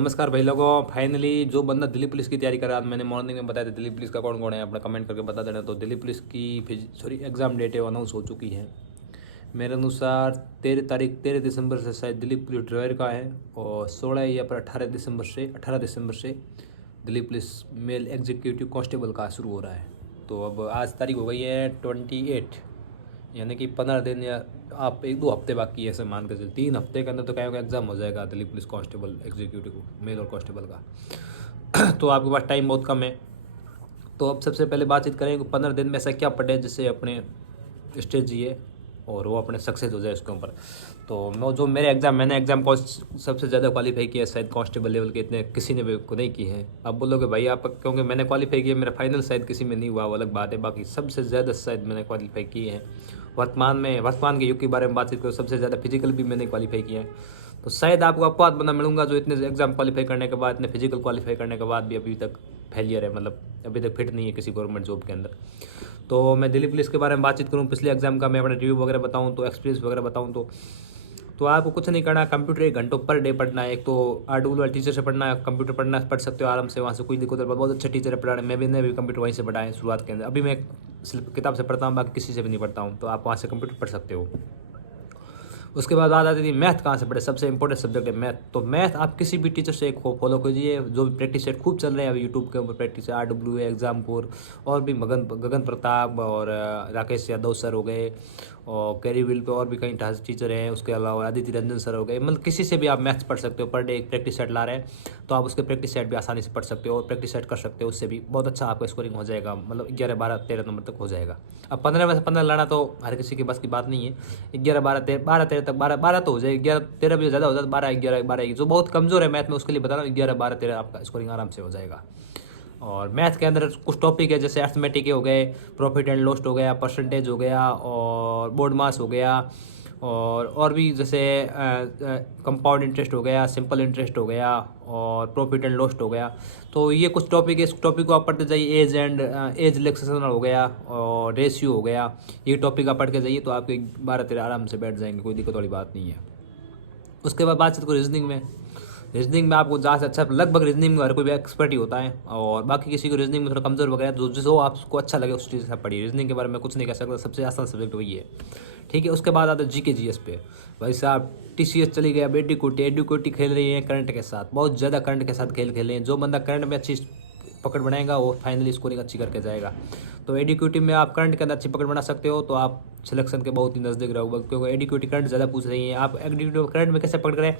नमस्कार भाई लोगों, फाइनली जो बंदा दिल्ली पुलिस की तैयारी कर रहा था, मैंने मॉर्निंग में बताया था दिल्ली पुलिस का कौन कौन है, अपना कमेंट करके बता देना। तो दिल्ली पुलिस की एग्ज़ाम डेट है वो अनाउंस हो चुकी है मेरे अनुसार। 13 दिसंबर से शायद दिल्ली पुलिस ड्राइवर का है, और 16 या फिर 18 दिसंबर से Delhi police male executive constable का शुरू हो रहा है। तो अब आज तारीख हो गई है 28, यानी कि 15 दिन या आप 1-2 हफ्ते बाकी है, ऐसे मान के चलिए 3 हफ्ते के अंदर तो क्या एग्ज़ाम हो जाएगा Delhi police constable executive mail और कांस्टेबल का। तो आपके पास टाइम बहुत कम है। तो अब सबसे पहले बातचीत करें कि 15 दिन में ऐसा क्या पढ़े जिससे अपने स्टेज जिए और वो अपने सक्सेस हो जाए उसके ऊपर। तो मैंने एग्ज़ाम को सबसे ज़्यादा क्वालिफाई किया शायद कांस्टेबल लेवल के, इतने किसी ने भी को नहीं की है। अब बोलोगे भाई आप, क्योंकि मैंने क्वालिफाई किया, मेरा फाइनल शायद किसी में नहीं हुआ, वो अलग बात है। बाकी सबसे ज़्यादा शायद मैंने क्वालिफाई किए हैं। वर्तमान के युग के बारे में बातचीत करो, सबसे ज़्यादा फिजिकल भी मैंने क्वालिफाई किया है। तो शायद आपको अपवाद बंदा मिलूंगा जो इतने एग्जाम क्वालिफाई करने के बाद, इतने फिजिकल क्वालिफाई करने के बाद भी अभी तक फेलियर है, मतलब अभी तक फिट नहीं है किसी गवर्नमेंट जॉब के अंदर। तो मैं दिल्ली पुलिस के बारे में बातचीत करूँ, पिछले एग्जाम का मैं अपना रिव्यू वगैरह बताऊँ, तो एक्सपीरियंस वगैरह बताऊँ, तो आपको कुछ नहीं करना, कंप्यूटर 1 घंटों पर डे पढ़ना है। एक तो RWL टीचर से पढ़ना है, कंप्यूटर पढ़ सकते हो आराम से, वहाँ से कोई दिक्कत नहीं, बहुत अच्छे टीचर है पढ़ाने। मैंने भी कंप्यूटर वहीं से पढ़ा है शुरुआत के अंदर। अभी मैं सिर्फ किताब से पढ़ता हूँ, बाकी किसी से भी नहीं पढ़ता हूँ, तो आप वहाँ से कंप्यूटर पढ़ सकते हो। उसके बाद बात आती थी मैथ कहाँ से पढ़े, सबसे इंपॉर्टेंट सब्जेक्ट है मैथ। तो मैथ आप किसी भी टीचर से एक फॉलो कीजिए, जो भी प्रैक्टिस सेट खूब चल रहे हैं अभी यूट्यूब के ऊपर प्रैक्टिस है, RWA एग्जामपुर, और भी गगन प्रताप और राकेश यादव सर हो गए, और कैरीविल पे और भी कई टीचर हैं। उसके अलावा आदित्य रंजन सर हो गए, मतलब किसी से भी आप मैथ्स पढ़ सकते हो। पर डे एक प्रैक्टिस सेट ला रहे हैं तो आप उसके प्रैक्टिस सेट भी आसानी से पढ़ सकते हो और प्रैक्टिस सेट कर सकते हो, उससे भी बहुत अच्छा आपका स्कोरिंग हो जाएगा, मतलब 11, 12, 13 नंबर तक हो जाएगा। अब 15 में से 15 लाना तो हर किसी के बस की बात नहीं है। 11, 12, 13, 12, 13 तक, 12 तो हो जाए, 11, 13 भी ज़्यादा हो जाता है, 12, 11, 12 जो बहुत कमज़ोर है मैथ में उसके लिए बता रहा हूँ, 11, 12, 13 आपका स्कोरिंग आराम से हो जाएगा। और मैथ के अंदर कुछ टॉपिक है जैसे अर्थमेटिक हो गए, प्रॉफिट एंड लॉस हो गया, परसेंटेज हो गया, और बोर्ड मास हो गया, और भी जैसे कंपाउंड इंटरेस्ट हो गया, सिंपल इंटरेस्ट हो गया, और प्रॉफिट एंड लॉस हो गया। तो ये कुछ टॉपिक है, इस टॉपिक को आप पढ़ते जाइए। एज रिलैक्सेशन हो गया, और रेशियो हो गया, ये टॉपिक आप पढ़ के जाइए तो आपके 12, 13 आराम से बैठ जाएंगे, कोई दिक्कत वाली बात नहीं है। उसके बाद बातचीत को रीजनिंग में आपको जहाँ से अच्छा, लगभग रीजनिंग में हर कोई भी एक्सपर्ट ही होता है, और बाकी किसी को रीजनिंग में थोड़ा कमज़ोर वगैरह, जो आपको अच्छा लगे उस चीज़ से पढ़िए। रीजनिंग के बारे में कुछ नहीं कह सकता, सबसे आसान सब्जेक्ट वही है, ठीक है। उसके बाद आता है GK GS पे। भाई साहब TCS चली गया, एडुकोटी खेल रही है करंट के साथ, बहुत ज़्यादा करंट के साथ खेल रहे हैं। जो बंदा करंट में अच्छी पकड़ बनाएगा वो फाइनली स्कोरिंग अच्छी करके जाएगा। तो एडुकेटिव में आप करंट के अंदर अच्छी पकड़ बना सकते हो, तो आप सिलेक्शन के बहुत ही नज़दीक रहोगे, क्योंकि एडुकेटिव करंट ज़्यादा पूछ रही है। आप एडुकेटिव करंट में कैसे पकड़ करें,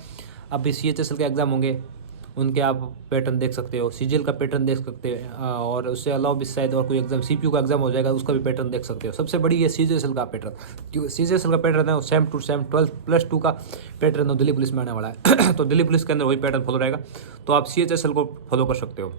अभी CHSL के एग्ज़ाम होंगे, उनके आप पैटर्न देख सकते हो, CGL का पैटर्न देख सकते हैं, और उससे अलावा भी शायद और कोई एग्जाम CPU का एग्जाम हो जाएगा, उसका भी पैटर्न देख सकते हो। सबसे बड़ी है CGSL का पैटर्न, क्योंकि CGSL का पैटर्न है वो सेम टू सेम 12+2 का पैटर्न है, दिल्ली पुलिस में आने वाला है। तो दिल्ली पुलिस के अंदर वही पैटर्न फॉलो रहेगा, तो आप CHSL को फॉलो कर सकते हो।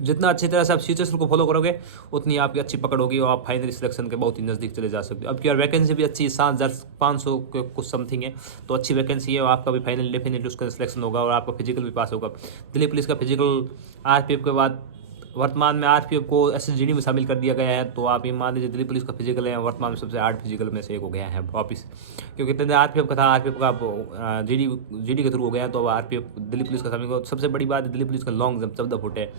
जितना अच्छी तरह से आप CHSL को फॉलो करोगे उतनी आपकी अच्छी पकड़ होगी, और आप फाइनली सिलेक्शन के बहुत ही नज़दीक चले जा सकते हो। अब की यार वैकेंसी भी अच्छी है, 7,500 के कुछ समथिंग है, तो अच्छी वैकेंसी है, और आपका भी फाइनली डेफिनेटली उसका सिलेक्शन होगा, और आपका फिजिकल भी पास होगा। दिल्ली पुलिस का फिजिकल RPF के बाद वर्तमान में RPF को SSGD में शामिल कर दिया गया है। तो आप ये मान लीजिए दिल्ली पुलिस का फिजिकल है वर्तमान में सबसे हार्ड फिजिकल में से एक हो गया है वापिस, क्योंकि इतने RPF का था, RPF का GD के थ्रू हो गया, तो अब RPF दिल्ली पुलिस का शामिल। सबसे बड़ी बात है दिल्ली पुलिस का लॉन्ग जंप 14 फुट है,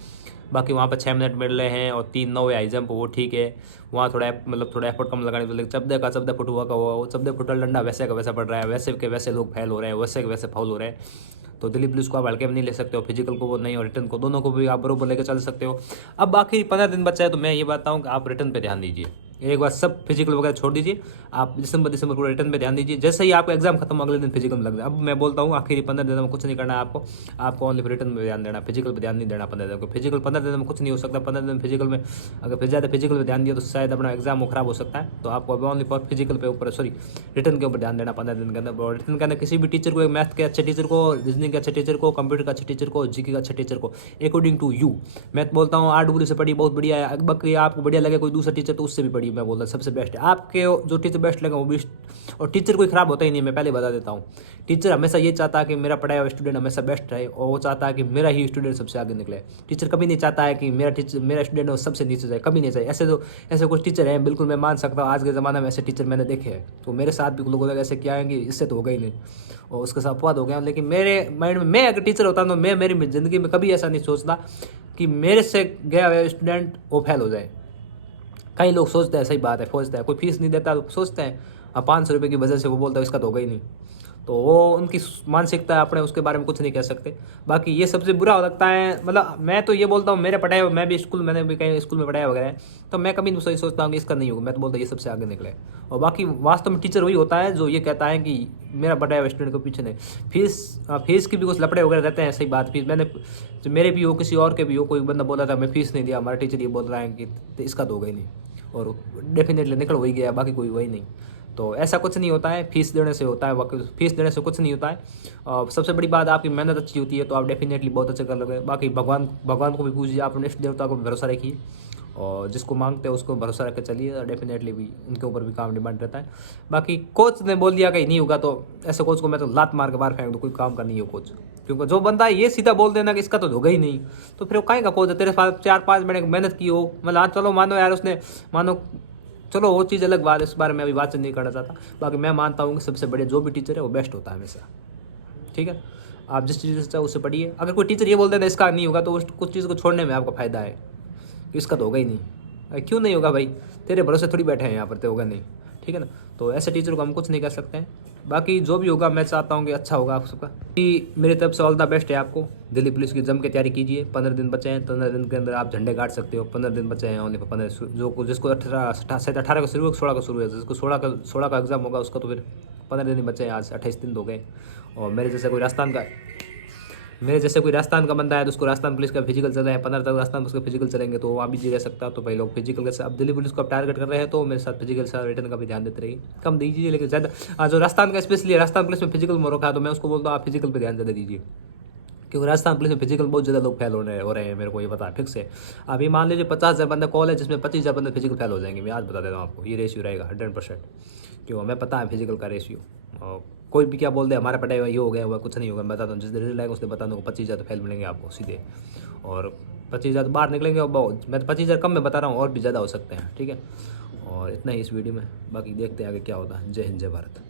बाकी वहाँ पर 6 मिनट मिल रहे हैं, और 3-9 हाई जंप, वो ठीक है, वहाँ थोड़ा एफर्ट कम लगाने को। लेकिन 14 फुट हुआ का हुआ, वो 14 फुट डंडा वैसे का वैसा पड़ रहा है, वैसे के वैसे लोग फेल हो रहे हैं, वैसे के वैसे फाउल हो रहे हैं। तो दिल्ली पुलिस को आप हल्के में नहीं ले सकते हो, फिजिकल को वो नहीं, और रिटर्न को, दोनों को भी आप बरोबर लेकर चल सकते हो। अब आखिर 15 दिन बचा है, तो मैं ये बताता हूँ कि आप रिटर्न पे ध्यान दीजिए। एक बार सब फिजिकल वगैरह छोड़ दीजिए, आप दिसंबर पूरा रिटर्न पे ध्यान दीजिए। जैसे ही आपका एग्जाम खत्म अगले दिन फिजिकल में लग जाए। अब मैं बोलता हूँ आखिरी 15 दिन में कुछ नहीं करना है आपको ओनली रिटर्न में ध्यान देना, फिजिकल पे ध्यान नहीं देना 15 दिन को। फिजिकल 15 दिन में कुछ नहीं हो सकता, 15 दिन फिजिकल में अगर फिर ज़्यादा फिजिकल पे ध्यान दिया तो शायद अपना एग्जाम वो खराब हो सकता है। तो आपको अब ओनली फॉर फिजिकल पे ऊपर रिटर्न के ऊपर ध्यान देना 15 दिन के अंदर। और रिटर्न के अंदर किसी भी टीचर को, मैथ के अच्छे टीचर को, रीजनिंग के अच्छे टीचर को, कंप्यूटर के अच्छे टीचर को, GK के अच्छे टीचर को, अकॉर्डिंग टू यू। मैं बोलता हूँ RW से पढ़ी बहुत बढ़िया है, बाकी आपको बढ़िया लगे कोई दूसरा टीचर तो उससे भी पढ़िए, मैं बोलता सबसे बेस्ट है। आपके जो टीचर बेस्ट लगे वो भी, और टीचर कोई ख़राब होता ही नहीं, मैं पहले बता देता हूँ। टीचर हमेशा ये चाहता है कि मेरा पढ़ाया हुआ स्टूडेंट हमेशा बेस्ट रहे, और वो चाहता है कि मेरा ही स्टूडेंट सबसे आगे निकले। टीचर कभी नहीं चाहता है कि मेरा स्टूडेंट वो सबसे नीचे जाए, कभी नहीं चाहिए। ऐसे कुछ टीचर हैं, बिल्कुल मैं मान सकता हूँ, आज के ज़माने में ऐसे टीचर मैंने देखे हैं। तो मेरे साथ भी लोगों ने ऐसे किया है कि इससे तो होगा ही नहीं, और उसके साथ अपवाद हो गया। लेकिन मेरे माइंड में, मैं अगर टीचर होता तो मैं मेरी ज़िंदगी में कभी ऐसा नहीं सोचता कि मेरे से गया हुआ स्टूडेंट वो फेल हो जाए। कई लोग सोचते हैं, सही बात है, सोचते हैं, कोई फीस नहीं देता तो सोचते हैं 500 रुपये की वजह से वो बोलता है इसका तो होगा ही नहीं। तो वो उनकी मानसिकता है, अपने उसके बारे में कुछ नहीं कह सकते। बाकी ये सबसे बुरा लगता है, मतलब मैं तो ये बोलता हूँ, मेरे पढ़ाए, मैं भी मैंने भी कहीं स्कूल में पढ़ाया वगैरह है, तो मैं कभी नहीं सही सोचता हूँ कि इसका नहीं होगा, मैं तो बोलता ये सबसे आगे निकले। और बाकी वास्तव में टीचर वही होता है जो ये कहता है कि मेरा पढ़ाया हुआ स्टूडेंट को पीछे नहीं। फीस की भी कुछ लपड़े वगैरह रहते हैं, सही बात। फीस मैंने, मेरे भी हो, किसी और के भी हो, कोई बंदा बोला था मैं फीस नहीं दिया, हमारा टीचर ये बोल रहा है कि तो इसका तो होगा ही नहीं, और डेफिनेटली निकल वही गया, बाकी कोई वही नहीं। तो ऐसा कुछ नहीं होता है, फीस देने से होता है, बाकी फीस देने से कुछ नहीं होता है। सबसे बड़ी बात आपकी मेहनत अच्छी होती है तो आप डेफिनेटली बहुत अच्छे कर लोगे। बाकी भगवान को भी पूजिए, आप इष्ट देवता को भी भरोसा रखिए, और जिसको मांगते हैं उसको भरोसा रख के चलिए, डेफिनेटली भी उनके ऊपर भी काम डिमांड रहता है। बाकी कोच ने बोल दिया कि नहीं होगा तो ऐसे कोच को मैं तो लात मार के बाहर फेंक दूँ, कोई काम का नहीं हो कोच। क्योंकि जो बंदा ये सीधा बोल देना कि इसका तो होगा ही नहीं, तो फिर वो काहे का कोच है? तेरे पास 4-5 महीने मेहनत की हो, मतलब चलो मानो यार उसने, मानो चलो वो चीज़ अलग बात है, इस बारे में अभी बातचीत नहीं करना चाहता। बाकी मैं मानता हूँ कि सबसे बड़े जो भी टीचर है वो बेस्ट होता है हमेशा, ठीक है। आप जिस टीचर से चाहो उससे पढ़िए। अगर कोई टीचर ये बोल देना इसका नहीं होगा तो उस कुछ चीज़ को छोड़ने में आपका फ़ायदा है, इसका तो होगा ही नहीं। अरे क्यों नहीं होगा भाई, तेरे भरोसे थोड़ी बैठे हैं यहाँ पर, तो होगा नहीं, ठीक है ना। तो ऐसे टीचर को हम कुछ नहीं कर सकते हैं। बाकी जो भी होगा मैं चाहता हूँ कि अच्छा होगा आप सबका। कि मेरी तरफ से ऑल द बेस्ट है आपको। दिल्ली पुलिस की जम के तैयारी कीजिए। 15 दिन बचे हैं, 15 दिन के अंदर आप झंडे गाड़ सकते हो। 15 दिन बचे हैं ओनली 15, जो जिसको 18 को शुरू है, 16 को शुरू है, जिसको 16 का एग्जाम होगा उसका तो फिर 15 दिन ही बचे हैं। आज 28 दिन हो गए। और मेरे जैसे कोई राजस्थान का बंदा है तो उसको राजस्थान पुलिस का फिजिकल चल रहा है, 15 तक राजस्थान पुलिस का फिजिकल चलेंगे तो वहाँ भी जी रह सकता है। तो भाई लोग फिजिकल के, अब दिल्ली पुलिस को आप टारगेट कर रहे हैं तो मेरे साथ फिजिकल से रिटर्न का भी ध्यान देते रहिए। कम दीजिए लेकिन ज़्यादा, जो राजस्थान का स्पेशली राजस्थान पुलिस में फिजिकल में रखा है तो मैं उसको बोलता हूँ आप फिजिकल पर ध्यान ज़्यादा दीजिए, क्योंकि राजस्थान पुलिस में फिजिकल बहुत ज़्यादा लोग फेल हो रहे हैं, मेरे को ये पता है फिक्स है। अभी मान लीजिए 50,000 बंदा कॉल है जिसमें 25,000 बंदे फिजिकल फेल हो जाएंगे, मैं आज बता देता हूँ आपको, ये रेशियो रहेगा 100%। क्यों, हमें पता है फिजिकल का रेशियो। और कोई भी क्या बोल दे हमारा पढ़ाई हुआ ये हो गया हुआ, कुछ नहीं होगा। मैं बताता हूँ, जिस दिन रिजल्ट आएगा उसने बता दूँगा 25,000 तो फेल मिलेंगे आपको सीधे, और 25,000 बाहर निकलेंगे। और मैं तो 25,000 कम में बता रहा हूँ, और भी ज़्यादा हो सकते हैं, ठीक है। और इतना ही इस वीडियो में, बाकी देखते हैं आगे क्या होता है। जय हिंद, जय भारत।